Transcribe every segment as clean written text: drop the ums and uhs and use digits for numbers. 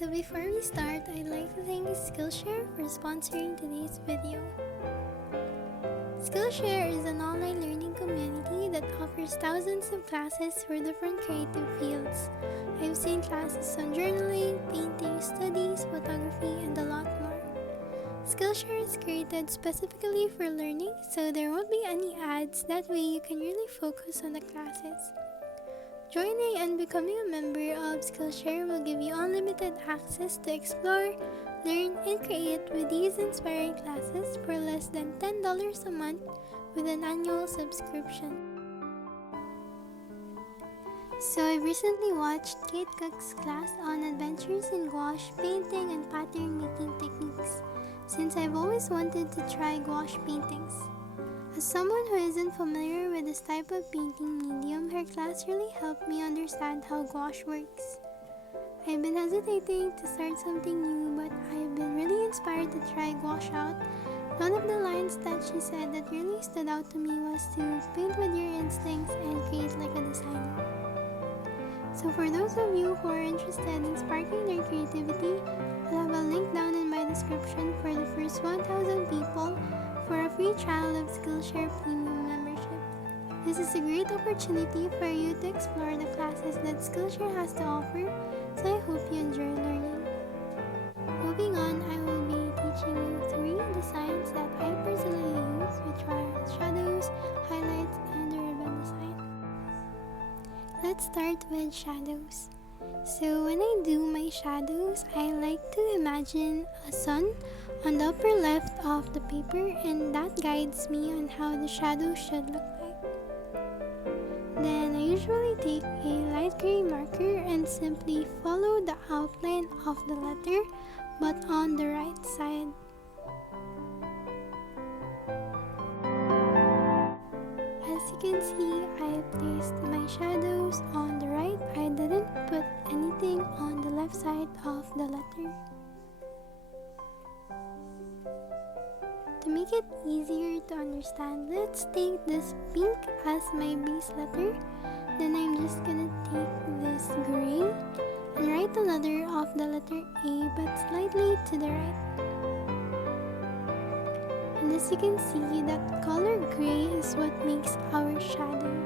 So before we start, I'd like to thank Skillshare for sponsoring today's video. Skillshare is an online learning community that offers thousands of classes for different creative fields. I've seen classes on journaling, painting, studies, photography, and a lot more. Skillshare is created specifically for learning, so there won't be any ads. That way you can really focus on the classes. Joining and becoming a member of Skillshare will give you unlimited access to explore, learn, and create with these inspiring classes for less than $10 a month with an annual subscription. So I recently watched Kate Cook's class on adventures in gouache painting and pattern making techniques, since I've always wanted to try gouache paintings. As someone who isn't familiar with this type of painting medium, her class really helped me understand how gouache works. I've been hesitating to start something new, but I've been really inspired to try gouache out. One of the lines that she said that really stood out to me was to paint with your instincts and create like a designer. So for those of you who are interested in sparking their creativity, I'll have a link down in my description for the first 1,000 people for a free trial of Skillshare Premium membership. This is a great opportunity for you to explore the classes that Skillshare has to offer, so I hope you enjoy learning. Moving on, I will be teaching you 3 designs that I personally use, which are shadows, highlights, and the ribbon design. Let's start with shadows. So when I do my shadows, I like to imagine a sun on the upper left of the paper, and that guides me on how the shadow should look like. Then I usually take a light gray marker and simply follow the outline of the letter, but on the right side. As you can see, I placed my shadows on the right. I didn't put anything on the left side of the letter. To make it easier to understand, let's take this pink as my base letter. Then I'm just gonna take this gray and write another of the letter A, but slightly to the right. And as you can see, that color gray is what makes our shadow.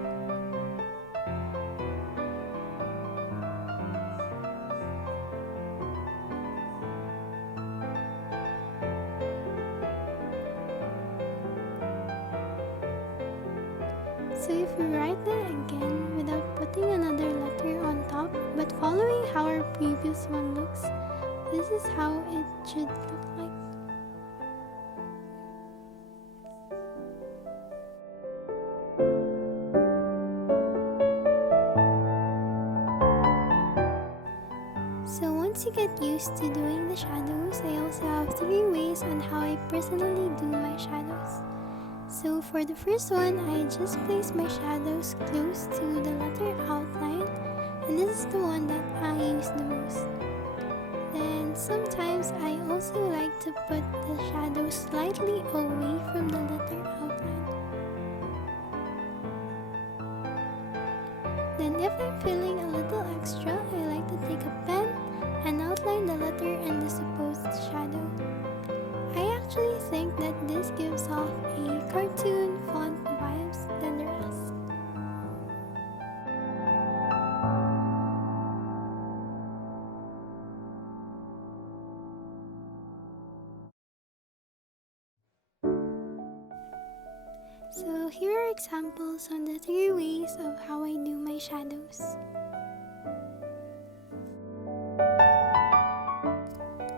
So if we write that again without putting another letter on top, but following how our previous one looks, this is how it should look like. So once you get used to doing the shadows, I also have 3 ways on how I personally do my shadows. So for the first one, I just place my shadows close to the letter outline, and this is the one that I use the most. Then sometimes I also like to put the shadow slightly away from the letter outline. Then if I'm feeling a little extra, I like to take a pen and outline the letter and the supposed shadow. I actually think that this gives off a cartoon font vibes than the rest. So here are examples on the 3 ways of how I do my shadows.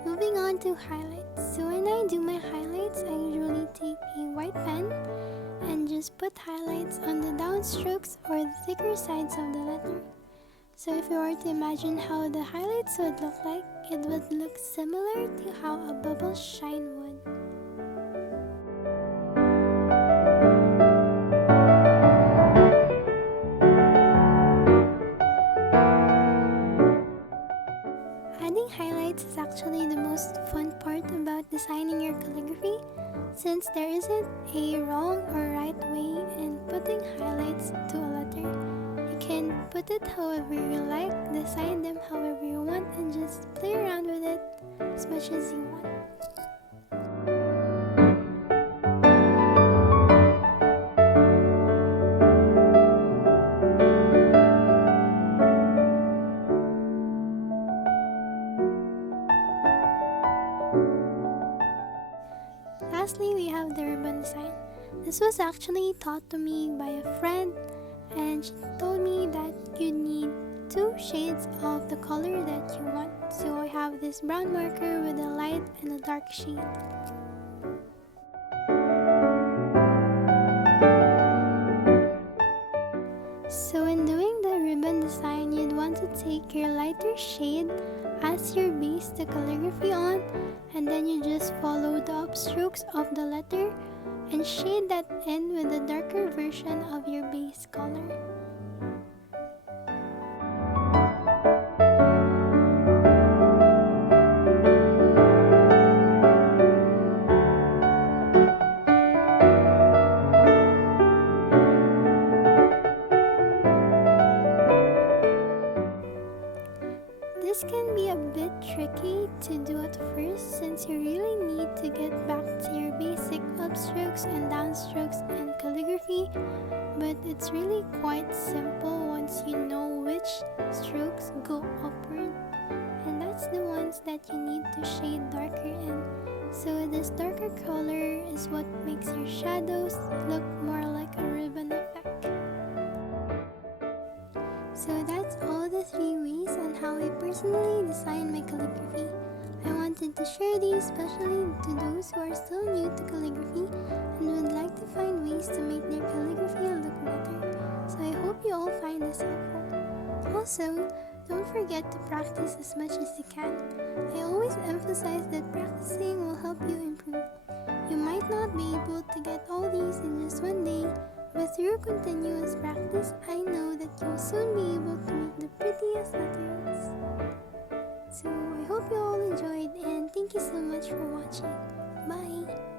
Moving on to highlights. So when I do my highlights, I usually take a white pen and just put highlights on the downstrokes or the thicker sides of the letter. So if you were to imagine how the highlights would look like, it would look similar to how a bubble shine would. Adding highlights is actually the most fun part about designing your calligraphy, since there isn't a wrong or right way in putting highlights to a letter. You can put it however you like, design them however you want, and just play around with it as much as you want. Lastly, we have the ribbon design. This was actually taught to me by a friend, and she told me that you need 2 shades of the color that you want. So I have this brown marker with a light and a dark shade. So in doing the ribbon design, you'd want to take your lighter shade as your base to calligraphy on, and then you just follow the upstrokes of the letter and shade that in with the darker version of your base color. This can be a bit tricky to do at first, since you really need to get back to your basic upstrokes and downstrokes in calligraphy, but it's really quite simple once you know which strokes go upward, and that's the ones that you need to shade darker in. So this darker color is what makes your shadows look more like a ribbon effect. So that's all the 3 ways on how I personally design my calligraphy. I wanted to share these especially to those who are still new to calligraphy and would like to find ways to make their calligraphy look better. So I hope you all find this helpful. Also, don't forget to practice as much as you can. I always emphasize that practicing will help you improve. You might not be able to get all these in just one day, but through continuous practice, I know that you'll soon be able to make the prettiest letterings. So I hope you all enjoyed, and thank you so much for watching. Bye!